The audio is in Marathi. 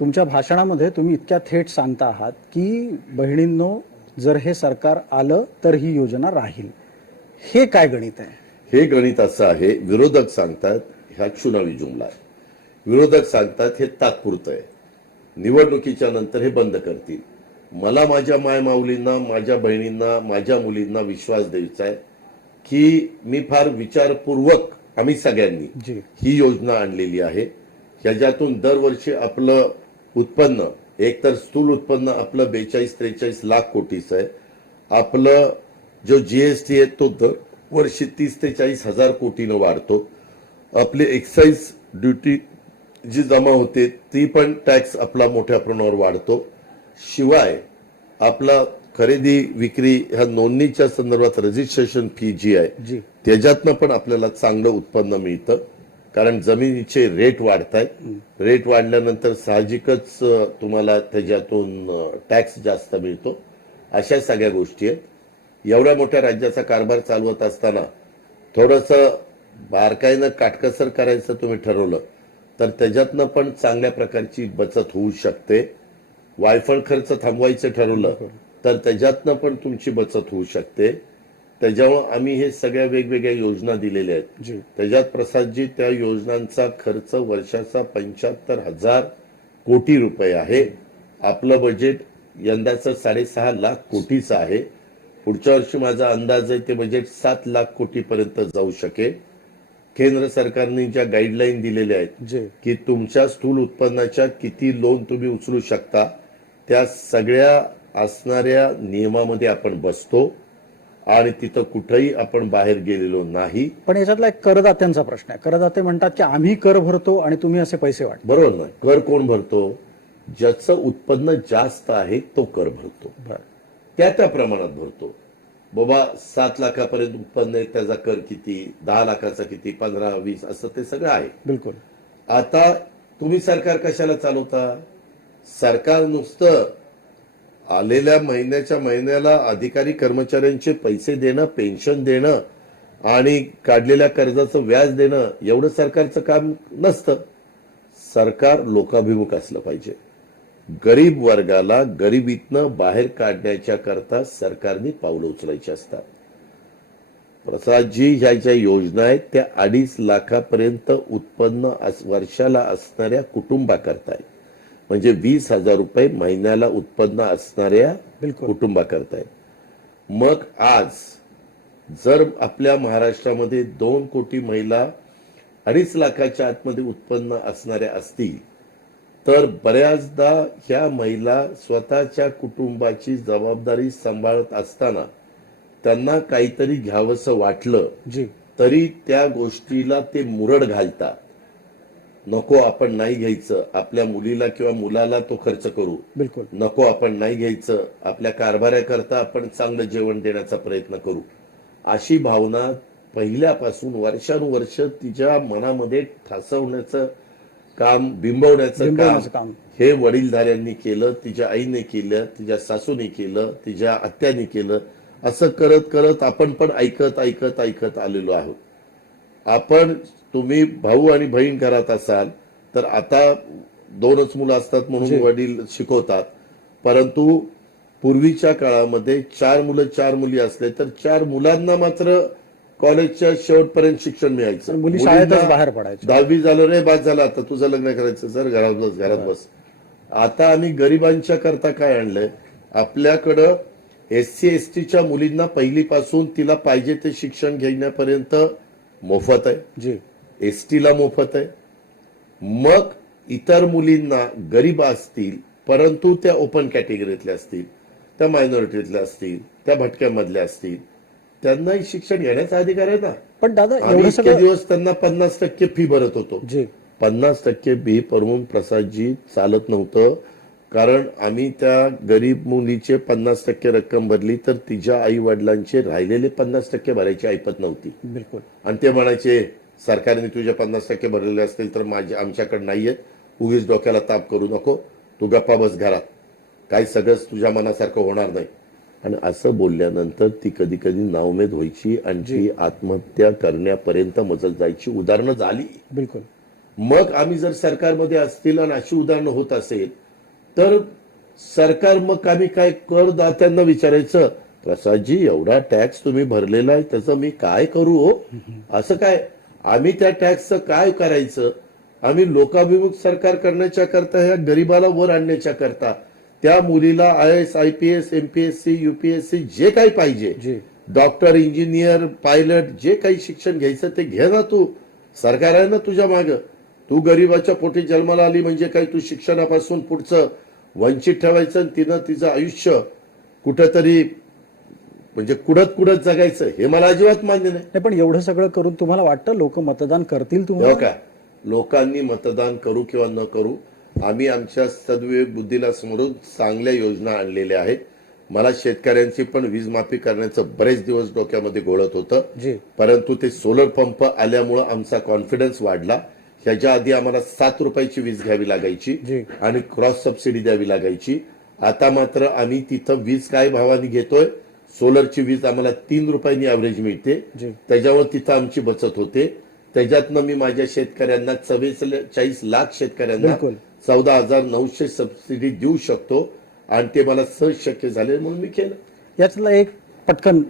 तुमच्या भाषणामध्ये तुम्ही इतक्या थेट सांगता आहात की बहिणींनो जर हे सरकार आलं तर ही योजना राहील. हे काय गणित आहे? हे गणित असं आहे विरोधक सांगतात ह्या चुनावी जुमला आहे. विरोधक सांगतात हे तात्पुरतं आहे. निवडणुकीच्या नंतर हे बंद करतील. मला माझ्या मायमाऊलींना माझ्या बहिणींना माझ्या मुलींना विश्वास द्यायचा आहे की मी फार विचारपूर्वक आम्ही सगळ्यांनी जी. ही योजना आणलेली आहे. ह्याच्यातून दरवर्षी आपलं उत्पन्न. एकतर स्थूल उत्पन्न आपलं बेचाळीस त्रेचाळीस लाख कोटीचं आहे. आपलं जो जीएसटी आहे तो दर वर्षी तीस ते चाळीस हजार कोटीनं वाढतो. आपली एक्साईज ड्युटी जी जमा होते ती पण टॅक्स आपला मोठ्या प्रमाणावर वाढतो. शिवाय आपला खरेदी विक्री ह्या नोंदणीच्या संदर्भात रजिस्ट्रेशन फी जी आहे त्याच्यातनं पण आपल्याला चांगलं उत्पन्न मिळतं. कारण जमिनीचे रेट वाढत आहेत रेट वाढल्यानंतर साहजिकच तुम्हाला त्याच्यातून टॅक्स जास्त मिळतो. अशा सगळ्या गोष्टी आहेत. एवढ्या मोठ्या राज्याचा कारभार चालवत असताना थोडंसं बारकाईनं काटकसर करायचं तुम्ही ठरवलं तर त्याच्यातनं पण चांगल्या प्रकारची बचत होऊ शकते. वायफळ खर्च थांबवायचं ठरवलं तर त्याच्यातनं पण तुमची बचत होऊ शकते. त्याच्यामुळे आम्ही हे सगळ्या वेगवेगळ्या योजना दिलेल्या आहेत. जी. त्याच्यात प्रसादजी त्या योजनांचा खर्च वर्षाचा पंच्याहत्तर हजार कोटी रुपये आहे. आपलं बजेट यंदाचं साडेसहा लाख कोटीचं आहे. पुढच्या वर्षी माझा अंदाज आहे ते बजेट सात लाख कोटीपर्यंत जाऊ शकेल. केंद्र सरकारने ज्या गाईडलाईन दिलेल्या आहेत की तुमच्या स्थूल उत्पन्नाच्या किती लोन तुम्ही उचलू शकता त्या सगळ्या असणाऱ्या नियमामध्ये आपण बसतो. आणि तिथं कुठंही आपण बाहेर गेलेलो नाही. पण याच्यातला एक करदात्यांचा प्रश्न आहे. करदाते म्हणतात की आम्ही कर भरतो आणि तुम्ही असे पैसे वाट बरोबर ना? कर कोण भरतो? ज्याचं उत्पन्न जास्त आहे तो कर भरतो. त्या त्या प्रमाणात भरतो. बाबा सात लाखापर्यंत उत्पन्न आहे त्याचा कर किती? दहा लाखाचा किती? पंधरा वीस? असं ते सगळं आहे. बिलकुल. आता तुम्ही सरकार कशाला चालवता? सरकार नुसतं आलेल्या महिन्याच्या महिन्याला अधिकारी कर्मचाऱ्यांचे पैसे देणं पेन्शन देणं आणि काढलेल्या कर्जाचं व्याज देणं एवढं सरकारचं काम नसतं. सरकार लोकाभिमुख असलं पाहिजे. गरीब वर्गाला गरिबीतनं बाहेर काढण्याच्या करता सरकारने पावलं उचलायची असतात. प्रसादजी ह्या ज्या योजना आहेत त्या अडीच लाखापर्यंत उत्पन्न वर्षाला असणाऱ्या कुटुंबाकरता आहेत. म्हणजे वीस हजार रुपये महिन्याला उत्पन्न असणाऱ्या. कुटुंबाकरता आहेत मग आज जर आपल्या महाराष्ट्रामध्ये दोन कोटी महिला अडीच लाखाच्या आतमध्ये उत्पन्न असणाऱ्या असतील तर बऱ्याचदा ह्या महिला स्वतःच्या कुटुंबाची जबाबदारी सांभाळत असताना त्यांना काहीतरी घ्यावंसं वाटलं तरी त्या गोष्टीला ते मुरड घालतात नको आपण नाही घ्यायचं. आपल्या मुलीला किंवा मुलाला तो खर्च करू. बिलकुल. नको आपण नाही घ्यायचं. आपल्या कारभाऱ्याकरता आपण चांगलं जेवण देण्याचा प्रयत्न करू. अशी भावना पहिल्यापासून वर्षानुवर्ष तिच्या मनामध्ये ठासवण्याचं काम बिंबवण्याचं काम. हे वडीलधाऱ्यांनी केलं तिच्या आईने केलं तिच्या सासूने केलं तिच्या आत्याने केलं. असं करत करत आपण पण ऐकत ऐकत ऐकत आलेलो आहोत. आपण तुम्ही भाऊ आणि बहीण घरात असाल तर आता दोनच मुलं असतात म्हणून. वडील शिकवतात परंतु पूर्वीच्या काळामध्ये चार मुलं चार मुली असले तर चार मुलांना मात्र कॉलेजच्या शेवटपर्यंत शिक्षण मिळायचं मुली शाळेतच बाहेर पडायच्या. दहावी झालं रे बाद झालं आता तुझं लग्न करायचं सर घरात बस घरात बस आता आम्ही गरिबांच्या करता काय आणलंय आपल्याकडं एस सी एस टीच्या मुलींना पहिलीपासून तिला पाहिजे ते शिक्षण घेण्यापर्यंत मोफत आहे. जी. एस टीला मोफत आहे. मग इतर मुलींना गरीब असतील परंतु त्या ओपन कॅटेगरीतल्या असतील त्या मायनॉरिटीतल्या असतील त्या भटक्यामधल्या असतील त्यांनाही शिक्षण घेण्याचा अधिकार आहे ना. पण दादा इतके दिवस त्यांना पन्नास टक्के फी भरत होतो. जी. पन्नास टक्के बी भरून प्रसादजी चालत नव्हतं. कारण आम्ही त्या गरीब मुलीचे पन्नास टक्के रक्कम भरली तर तिच्या आई वडिलांचे राहिलेले पन्नास टक्के भरायची ऐपत नव्हती. बिलकुल. आणि ते म्हणायचे सरकारने तुझे पन्नास टक्के भरलेले असतील तर माझे आमच्याकडे नाहीयेत. उगीच डोक्याला ताप करू नको. तू गप्पा बस घरात. काही सगळंच तुझ्या मनासारखं होणार नाही. आणि असं बोलल्यानंतर ती कधी कधी नावमेद व्हायची आणि ती आत्महत्या करण्यापर्यंत मजल जायची उदाहरणं झाली. बिलकुल. मग आम्ही जर सरकारमध्ये असतील आणि अशी उदाहरणं होत असेल तर सरकार मग आम्ही काय करदात्यांना विचारायचं? प्रसादजी एवढा टॅक्स तुम्ही भरलेला आहे त्याचं मी काय करू हो? असं काय? आम्ही त्या टॅक्सचं काय करायचं? आम्ही लोकाभिमुख सरकार करण्याच्या करता ह्या गरीबाला वर आणण्याच्या करता? त्या मुलीला I S I P S MPSC UPSC जे काही पाहिजे. जी. डॉक्टर इंजिनियर पायलट जे काही शिक्षण घ्यायचं ते घे ना तू. सरकार आहे ना तुझ्या माग. तू गरीबाच्या पोटी जन्माला आली म्हणजे काय? तू शिक्षणापासून पुढचं वंचित ठेवायचं आणि तिनं तिचं आयुष्य कुठंतरी म्हणजे कुडत कुडत जगायचं हे मला अजिबात मान्य नाही. पण एवढं सगळं करून तुम्हाला वाटतं लोक मतदान करतील तुम्हाला? काय लोकांनी मतदान करू किंवा न करू आम्ही आमच्या सद्विवेक बुद्धीला समोरून चांगल्या योजना आणलेल्या आहेत. मला शेतकऱ्यांची पण वीज माफी करण्याचं बरेच दिवस डोक्यामध्ये घोळत होतं. परंतु ते सोलर पंप आल्यामुळं आमचा कॉन्फिडन्स वाढला. ह्याच्या आधी आम्हाला सात रुपयाची वीज घ्यावी लागायची. आणि क्रॉस सबसिडी द्यावी लागायची आता मात्र आम्ही तिथं वीज काय भावाने घेतोय सोलरची वीज आम्हाला तीन रुपयांनी ॲव्हरेज मिळते. त्याच्यावर तिथं आमची बचत होते त्याच्यातनं मी माझ्या शेतकऱ्यांना चव्वेचाळीस लाख शेतकऱ्यांना. चौदा हजार नऊशे सबसिडी देऊ शकतो आणि ते मला सहज शक्य झाले म्हणून मी केलं यातला एक पटकन